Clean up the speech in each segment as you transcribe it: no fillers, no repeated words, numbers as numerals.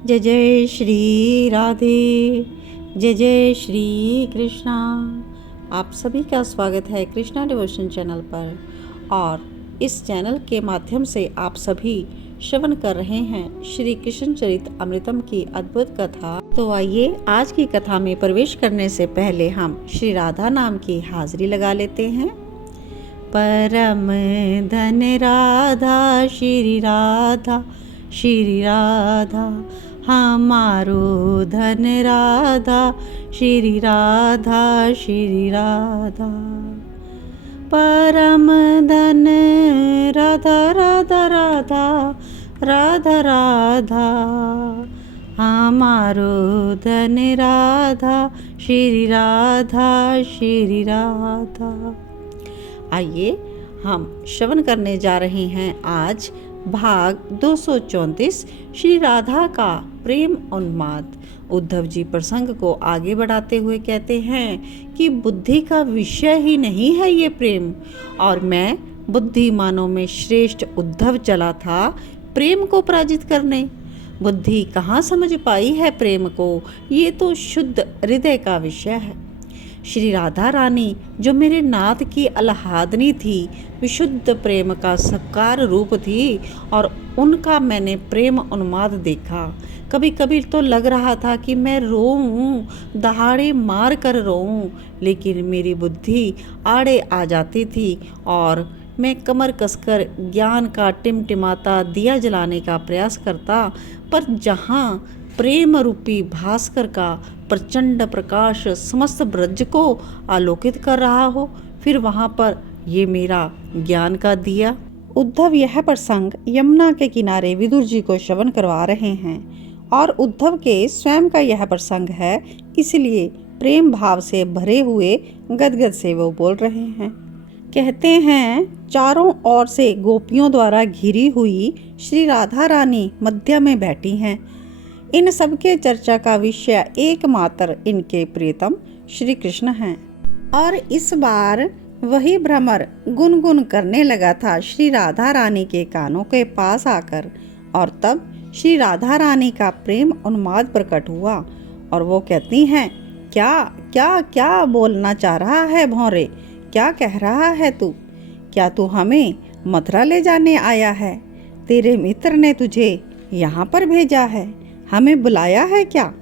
जय जय श्री राधे, जय जय श्री कृष्णा। आप सभी का स्वागत है कृष्णा डिवोशन चैनल पर। और इस चैनल के माध्यम से आप सभी श्रवण कर रहे हैं श्री कृष्ण चरित अमृतम की अद्भुत कथा। तो आइए आज की कथा में प्रवेश करने से पहले हम श्री राधा नाम की हाजिरी लगा लेते हैं। परम धन राधा श्री राधा, श्री राधा हमारो धन राधा, श्री राधा श्री राधा। परम धन राधा राधा राधा राधा राधा हमारो धन राधा, श्री राधा श्री राधा। आइए हम श्रवण करने जा रहे हैं आज भाग 234 श्री राधा का प्रेम उन्माद। उद्धव जी प्रसंग को आगे बढ़ाते हुए कहते हैं कि बुद्धि का विषय ही नहीं है ये प्रेम, और मैं बुद्धिमानों में श्रेष्ठ उद्धव चला था प्रेम को पराजित करने। बुद्धि कहाँ समझ पाई है प्रेम को, ये तो शुद्ध हृदय का विषय है। श्री राधा रानी जो मेरे नाथ की आह्लादनी थी, विशुद्ध प्रेम का साकार रूप थी, और उनका मैंने प्रेम उन्माद देखा। कभी कभी तो लग रहा था कि मैं रोऊं, दहाड़े मार कर रोऊं, लेकिन मेरी बुद्धि आड़े आ जाती थी और मैं कमर कसकर ज्ञान का टिमटिमाता दिया जलाने का प्रयास करता। पर जहाँ प्रेम रूपी भास्कर का प्रचंड प्रकाश समस्त ब्रज को आलोकित कर रहा हो, फिर वहाँ पर ये मेरा ज्ञान का दिया। उद्धव यह प्रसंग यमुना के किनारे विदुर जी को श्रवण करवा रहे हैं, और उद्धव के स्वयं का यह प्रसंग है, इसलिए प्रेम भाव से भरे हुए गदगद से वो बोल रहे हैं। कहते हैं, चारों ओर से गोपियों द्वारा घिरी हुई श्री राधा रानी मध्य में बैठी हैं। इन सबके चर्चा का विषय एकमात्र इनके प्रियतम श्री कृष्ण हैं। और इस बार वही भ्रमर गुनगुन करने लगा था श्री राधा रानी के कानों के पास आकर, और तब श्री राधा रानी का प्रेम उन्माद प्रकट हुआ, और वो कहती हैं, क्या क्या क्या बोलना चाह रहा है भौरे, क्या कह रहा है तू? क्या तू हमें मथुरा ले जाने आया है? तेरे मित्र ने तुझे यहाँ पर भेजा है, हमें बुलाया है क्या?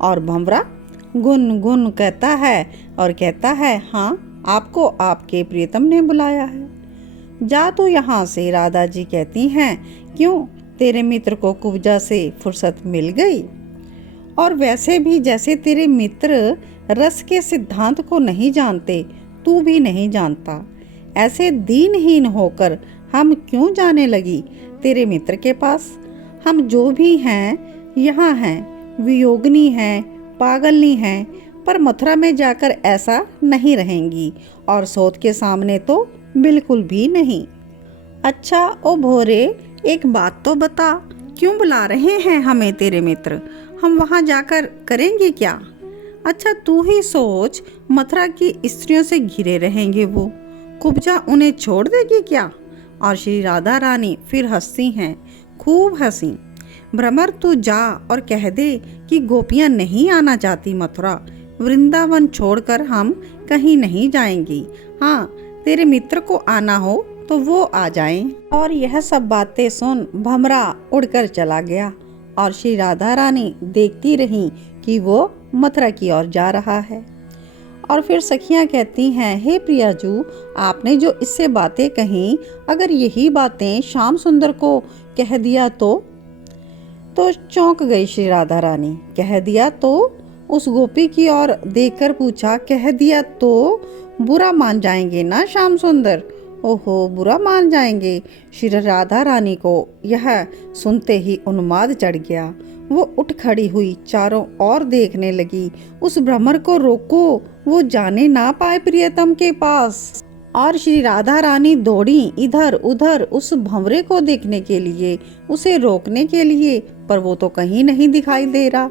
और भंवरा गुन गुन कहता है और कहता है, हाँ, आपको आपके प्रियतम ने बुलाया है। जा तू यहाँ से। राधा जी कहती हैं, क्यों, तेरे मित्र को कुब्जा से फुर्सत मिल गई? और वैसे भी जैसे तेरे मित्र रस के सिद्धांत को नहीं जानते, तू भी नहीं जानता, ऐसे दीनहीन होकर हम क्यों जाने लगी तेरे मित्र के पास? हम जो भी हैं यहाँ हैं, वियोगनी हैं, पागलनी हैं, पर मथुरा में जाकर ऐसा नहीं रहेंगी, और सोत के सामने तो बिल्कुल भी नहीं। अच्छा ओ भोरे, एक बात तो बता, क्यों बुला रहे हैं हमें तेरे मित्र? हम वहाँ जाकर करेंगे क्या? अच्छा तू ही सोच, मथुरा की स्त्रियों से घिरे रहेंगे वो, कुब्जा उन्हें छोड़ देगी क्या? और श्री राधा रानी फिर हंसती हैं, खूब हंसी। भ्रमर तू जा और कह दे कि गोपियां नहीं आना चाहती मथुरा, वृंदावन छोड़कर हम कहीं नहीं जाएंगी। हाँ, तेरे मित्र को आना हो तो वो आ जाएं। और यह सब बातें सुन भमरा उड़कर चला गया, और श्री राधा रानी देखती रही कि वो मथुरा की ओर जा रहा है। और फिर सखियां कहती हैं, हे प्रियाजू, आपने जो इससे बातें कहीं, अगर यही बातें श्याम सुंदर को कह दिया तो चौंक गई श्री राधा रानी। कह दिया तो? उस गोपी की ओर देखकर पूछा, कह दिया तो बुरा मान जाएंगे ना श्याम सुंदर? ओहो, बुरा मान जाएंगे। श्री राधा रानी को यह सुनते ही उन्माद चढ़ गया। वो उठ खड़ी हुई, चारों ओर देखने लगी, उस भ्रमर को रोको, वो जाने ना पाए प्रियतम के पास। और श्री राधा रानी दौड़ी इधर उधर उस भंवरे को देखने के लिए, उसे रोकने के लिए, पर वो तो कहीं नहीं दिखाई दे रहा।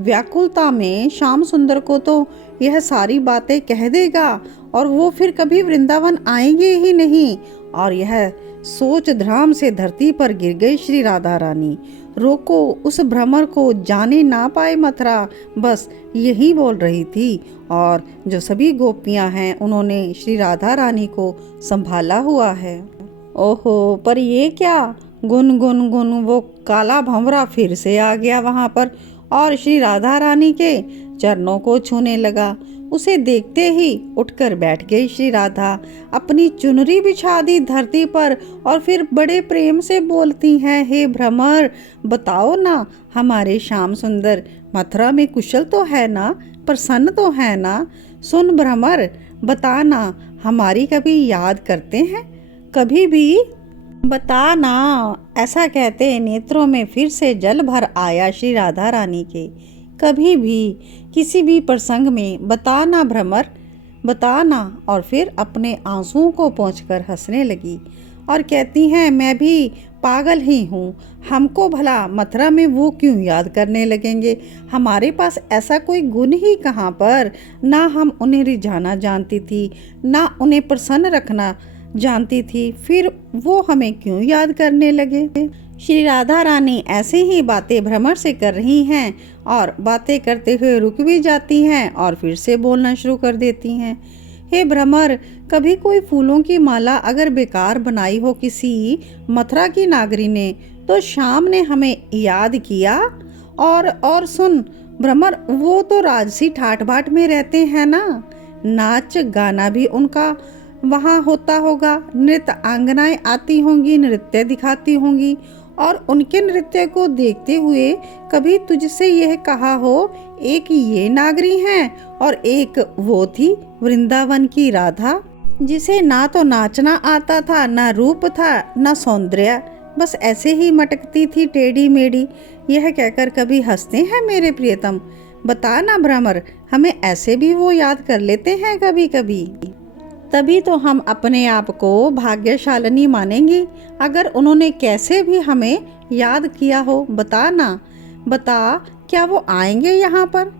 व्याकुलता में श्याम सुंदर को तो यह सारी बातें कह देगा, और वो फिर कभी वृंदावन आएंगे ही नहीं। और यह सोच ध्राम से धरती पर गिर गई श्री राधा रानी। रोको उस भ्रमर को, जाने ना पाए मथुरा, बस यही बोल रही थी। और जो सभी गोपियां हैं उन्होंने श्री राधा रानी को संभाला हुआ है। ओहो, पर ये क्या, गुन गुन गुन, वो काला भंवरा फिर से आ गया वहां पर और श्री राधा रानी के चरणों को छूने लगा। उसे देखते ही उठकर बैठ गई श्री राधा, अपनी चुनरी बिछा दी धरती पर और फिर बड़े प्रेम से बोलती हैं, हे भ्रमर, बताओ ना, हमारे श्याम सुंदर मथुरा में कुशल तो है ना, प्रसन्न तो है ना? सुन भ्रमर, बता ना, हमारी कभी याद करते हैं, कभी भी बता ना। ऐसा कहते नेत्रों में फिर से जल भर आया श्री राधा रानी के। कभी भी किसी भी प्रसंग में बताना भ्रमर, बताना। और फिर अपने आंसुओं को पोंछकर हंसने लगी और कहती हैं, मैं भी पागल ही हूँ, हमको भला मथुरा में वो क्यों याद करने लगेंगे? हमारे पास ऐसा कोई गुण ही कहाँ पर, ना हम उन्हें रिझाना जानती थी, ना उन्हें प्रसन्न रखना जानती थी, फिर वो हमें क्यों याद करने लगे? श्री राधा रानी ऐसे ही बातें भ्रमर से कर रही हैं और बातें करते हुए रुक भी जाती हैं और फिर से बोलना शुरू कर देती हैं। हे भ्रमर, कभी कोई फूलों की माला अगर बेकार बनाई हो किसी मथुरा की नागरी ने, तो श्याम ने हमें याद किया। और सुन भ्रमर, वो तो राजसी ठाट बाट में रहते हैं ना, नाच गाना भी उनका वहाँ होता होगा, नृत्य आंगनाएं आती होंगी, नृत्य दिखाती होंगी, और उनके नृत्य को देखते हुए कभी तुझसे यह कहा हो, एक ये नागरी हैं और एक वो थी वृंदावन की राधा, जिसे ना तो नाचना आता था, ना रूप था, ना सौंदर्य, बस ऐसे ही मटकती थी टेढ़ी मेढ़ी। यह कहकर कभी हंसते हैं मेरे प्रियतम? बता ना भ्रमर, हमें ऐसे भी वो याद कर लेते हैं कभी कभी। तभी तो हम अपने आप को भाग्यशालिनी मानेंगी अगर उन्होंने कैसे भी हमें याद किया हो। बता ना, बता, क्या वो आएंगे यहाँ पर?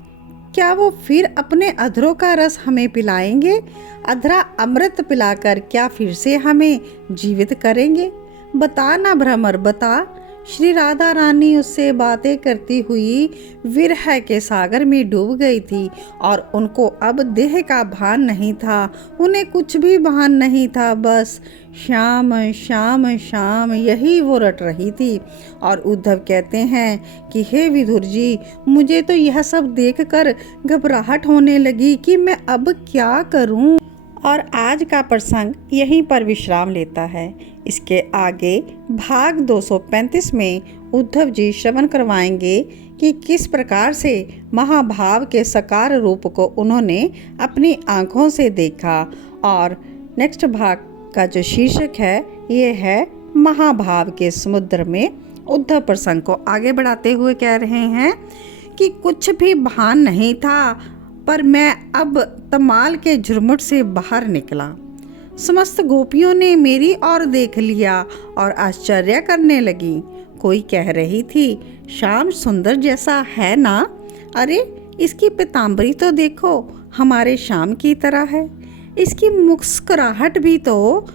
क्या वो फिर अपने अधरों का रस हमें पिलाएंगे? अधरा अमृत पिलाकर क्या फिर से हमें जीवित करेंगे? बता ना भ्रमर, बता। श्री राधा रानी उससे बातें करती हुई विरह के सागर में डूब गई थी और उनको अब देह का भान नहीं था, उन्हें कुछ भी भान नहीं था, बस श्याम श्याम श्याम यही वो रट रही थी। और उद्धव कहते हैं कि हे विदुर जी, मुझे तो यह सब देखकर घबराहट होने लगी कि मैं अब क्या करूं। और आज का प्रसंग यहीं पर विश्राम लेता है। इसके आगे भाग 235 में उद्धव जी श्रवण करवाएंगे कि किस प्रकार से महाभाव के साकार रूप को उन्होंने अपनी आंखों से देखा। और नेक्स्ट भाग का जो शीर्षक है ये है महाभाव के समुद्र में। उद्धव प्रसंग को आगे बढ़ाते हुए कह रहे हैं कि कुछ भी भान नहीं था, पर मैं अब तमाल के झुरमुट से बाहर निकला। समस्त गोपियों ने मेरी ओर देख लिया और आश्चर्य करने लगी। कोई कह रही थी, श्याम सुंदर जैसा है ना? अरे इसकी पीताम्बरी तो देखो, हमारे श्याम की तरह है, इसकी मुस्कुराहट भी तो।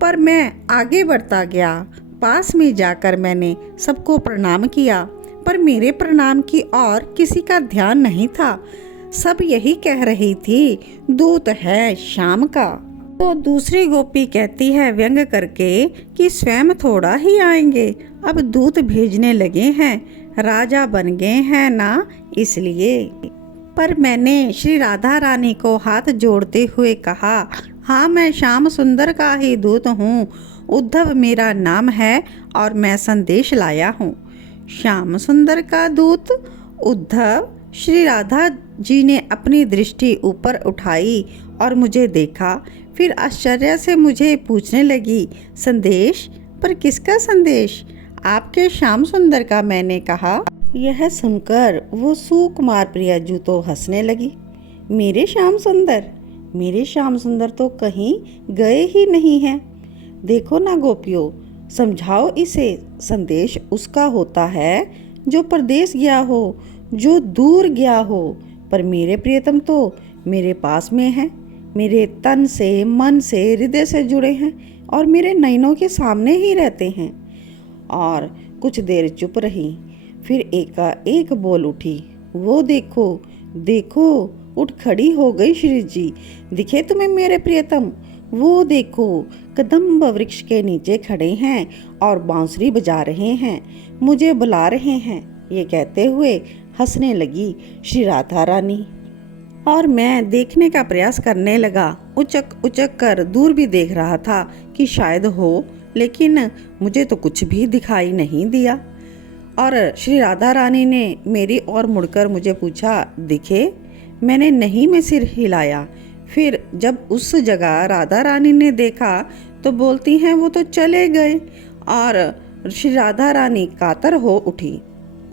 पर मैं आगे बढ़ता गया, पास में जाकर मैंने सबको प्रणाम किया, पर मेरे प्रणाम की ओर किसी का ध्यान नहीं था। सब यही कह रही थी, दूत है श्याम का। तो दूसरी गोपी कहती है व्यंग करके कि स्वयं थोड़ा ही आएंगे, अब दूत भेजने लगे हैं, राजा बन गए हैं ना, इसलिए। पर मैंने श्री राधा रानी को हाथ जोड़ते हुए कहा, हाँ मैं श्याम सुंदर का ही दूत हूँ, उद्धव मेरा नाम है और मैं संदेश लाया हूँ। श्याम सुंदर का दूत उद्धव? श्री राधा जी ने अपनी दृष्टि ऊपर उठाई और मुझे देखा, फिर आश्चर्य से मुझे पूछने लगी, संदेश? पर किसका संदेश? आपके श्याम सुंदर का, मैंने कहा। यह सुनकर वो सुकुमार प्रिया जू तो हंसने लगी। मेरे श्याम सुंदर? मेरे श्याम सुंदर तो कहीं गए ही नहीं हैं। देखो ना गोपियों, समझाओ इसे, संदेश उसका होता है जो परदेश गया हो, जो दूर गया हो, पर मेरे प्रियतम तो मेरे पास में है, मेरे तन से, मन से, हृदय से जुड़े हैं और मेरे नयनों के सामने ही रहते हैं। और कुछ देर चुप रही, फिर एकाएक बोल उठी, वो देखो देखो, उठ खड़ी हो गई श्री जी। दिखे तुम्हें मेरे प्रियतम? वो देखो, कदम्ब वृक्ष के नीचे खड़े हैं और बांसुरी बजा रहे हैं, मुझे बुला रहे हैं। ये कहते हुए हंसने लगी श्री राधा रानी। और मैं देखने का प्रयास करने लगा, उचक उचक कर दूर भी देख रहा था कि शायद हो, लेकिन मुझे तो कुछ भी दिखाई नहीं दिया। और श्री राधा रानी ने मेरी ओर मुड़कर मुझे पूछा, दिखे? मैंने नहीं में सिर हिलाया। फिर जब उस जगह राधा रानी ने देखा तो बोलती हैं, वो तो चले गए। और श्री राधा रानी कातर हो उठी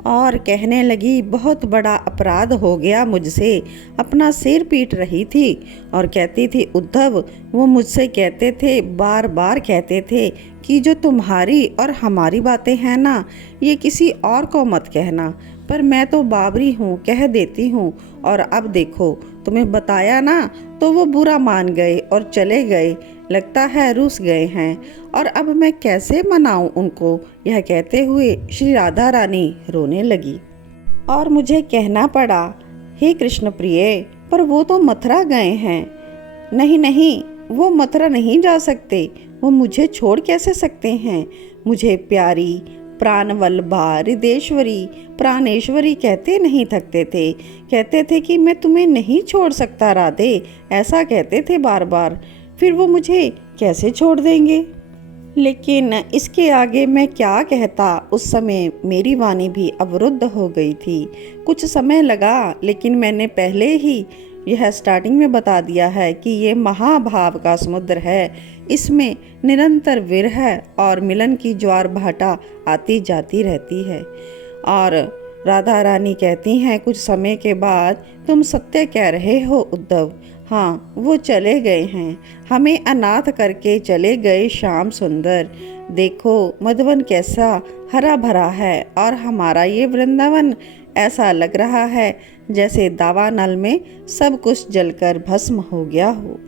और कहने लगी, बहुत बड़ा अपराध हो गया मुझसे। अपना सिर पीट रही थी और कहती थी, उद्धव वो मुझसे कहते थे, बार बार कहते थे कि जो तुम्हारी और हमारी बातें हैं ना, ये किसी और को मत कहना। पर मैं तो बाबरी हूँ, कह देती हूँ। और अब देखो, तुम्हें बताया ना तो वो बुरा मान गए और चले गए। लगता है रूस गए हैं, और अब मैं कैसे मनाऊं उनको? यह कहते हुए श्री राधा रानी रोने लगी और मुझे कहना पड़ा, हे कृष्ण प्रिय, पर वो तो मथुरा गए हैं। नहीं नहीं, वो मथुरा नहीं जा सकते। वो मुझे छोड़ कैसे सकते हैं? मुझे प्यारी, प्राणवल्लभा, हृदेश्वरी, प्राणेश्वरी कहते नहीं थकते थे। कहते थे कि मैं तुम्हें नहीं छोड़ सकता राधे, ऐसा कहते थे बार बार। फिर वो मुझे कैसे छोड़ देंगे? लेकिन इसके आगे मैं क्या कहता। उस समय मेरी वाणी भी अवरुद्ध हो गई थी। कुछ समय लगा, लेकिन मैंने पहले ही यह स्टार्टिंग में बता दिया है कि ये महाभाव का समुद्र है। इसमें निरंतर विरह और मिलन की ज्वार भाटा आती जाती रहती है। और राधा रानी कहती हैं, कुछ समय के बाद, तुम सत्य कह रहे हो उद्धव। हाँ, वो चले गए हैं, हमें अनाथ करके चले गए श्याम सुंदर। देखो मधुवन कैसा हरा भरा है, और हमारा ये वृंदावन ऐसा लग रहा है जैसे दावानल में सब कुछ जलकर भस्म हो गया हो।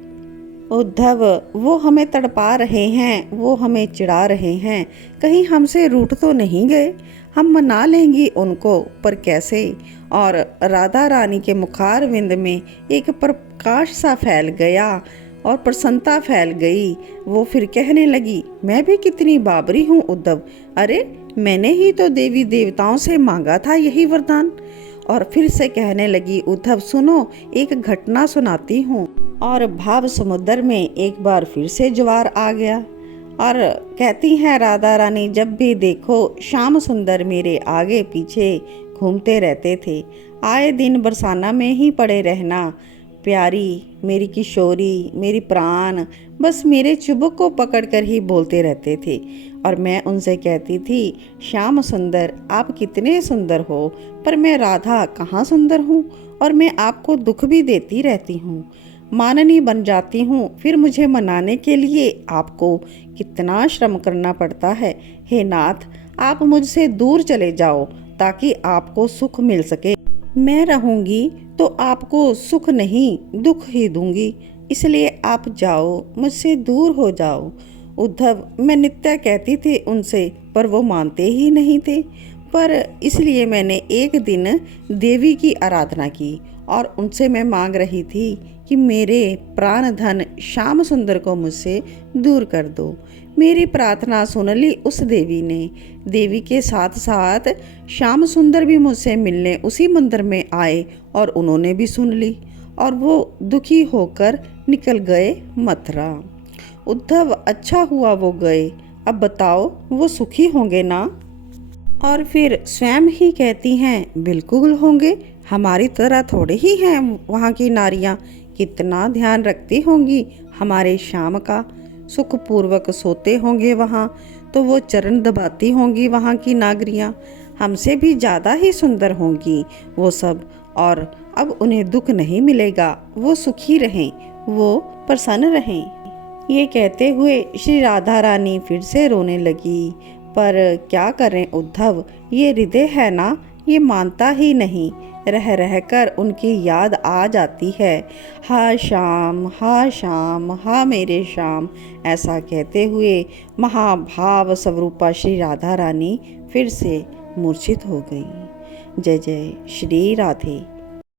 उद्धव, वो हमें तड़पा रहे हैं, वो हमें चिढ़ा रहे हैं, कहीं हमसे रूठ तो नहीं गए? हम मना लेंगी उनको, पर कैसे? और राधा रानी के मुखारविंद में एक प्रकाश सा फैल गया और प्रसन्नता फैल गई। वो फिर कहने लगी, मैं भी कितनी बाबरी हूँ उद्धव। अरे, मैंने ही तो देवी देवताओं से मांगा था यही वरदान। और फिर से कहने लगी, उद्धव सुनो, एक घटना सुनाती हूँ। और भाव समुद्र में एक बार फिर से ज्वार आ गया। और कहती हैं राधा रानी, जब भी देखो श्याम सुंदर मेरे आगे पीछे घूमते रहते थे। आए दिन बरसाना में ही पड़े रहना। प्यारी, मेरी किशोरी, मेरी प्राण, बस मेरे चुबुक को पकड़कर ही बोलते रहते थे। और मैं उनसे कहती थी, श्याम सुंदर आप कितने सुंदर हो, पर मैं राधा कहाँ सुंदर हूँ, और मैं आपको दुख भी देती रहती हूँ, माननी बन जाती हूँ। फिर मुझे मनाने के लिए आपको कितना श्रम करना पड़ता है। हे नाथ, आप मुझसे दूर चले जाओ ताकि आपको सुख मिल सके। मैं रहूँगी तो आपको सुख नहीं दुख ही दूंगी, इसलिए आप जाओ, मुझसे दूर हो जाओ। उद्धव, मैं नित्य कहती थी उनसे, पर वो मानते ही नहीं थे। पर इसलिए मैंने एक दिन देवी की आराधना की और उनसे मैं मांग रही थी कि मेरे प्राण धन श्याम सुंदर को मुझसे दूर कर दो। मेरी प्रार्थना सुन ली उस देवी ने। देवी के साथ साथ श्याम सुंदर भी मुझसे मिलने उसी मंदिर में आए और उन्होंने भी सुन ली, और वो दुखी होकर निकल गए मथुरा। उद्धव, अच्छा हुआ वो गए। अब बताओ, वो सुखी होंगे ना? और फिर स्वयं ही कहती हैं, बिल्कुल होंगे, हमारी तरह थोड़े ही हैं वहाँ की नारियाँ। कितना ध्यान रखती होंगी हमारे श्याम का, सुखपूर्वक सोते होंगे वहाँ, तो वो चरण दबाती होंगी वहाँ की नागरियाँ। हमसे भी ज़्यादा ही सुंदर होंगी वो सब, और अब उन्हें दुख नहीं मिलेगा। वो सुखी रहें, वो प्रसन्न रहें। ये कहते हुए श्री राधा रानी फिर से रोने लगी। पर क्या करें उद्धव, ये हृदय है ना, ये मानता ही नहीं। रह रहकर उनकी याद आ जाती है। हा श्याम, हा श्याम, हा मेरे श्याम, ऐसा कहते हुए महाभाव स्वरूपा श्री राधा रानी फिर से मूर्छित हो गई। जय जय श्री राधे।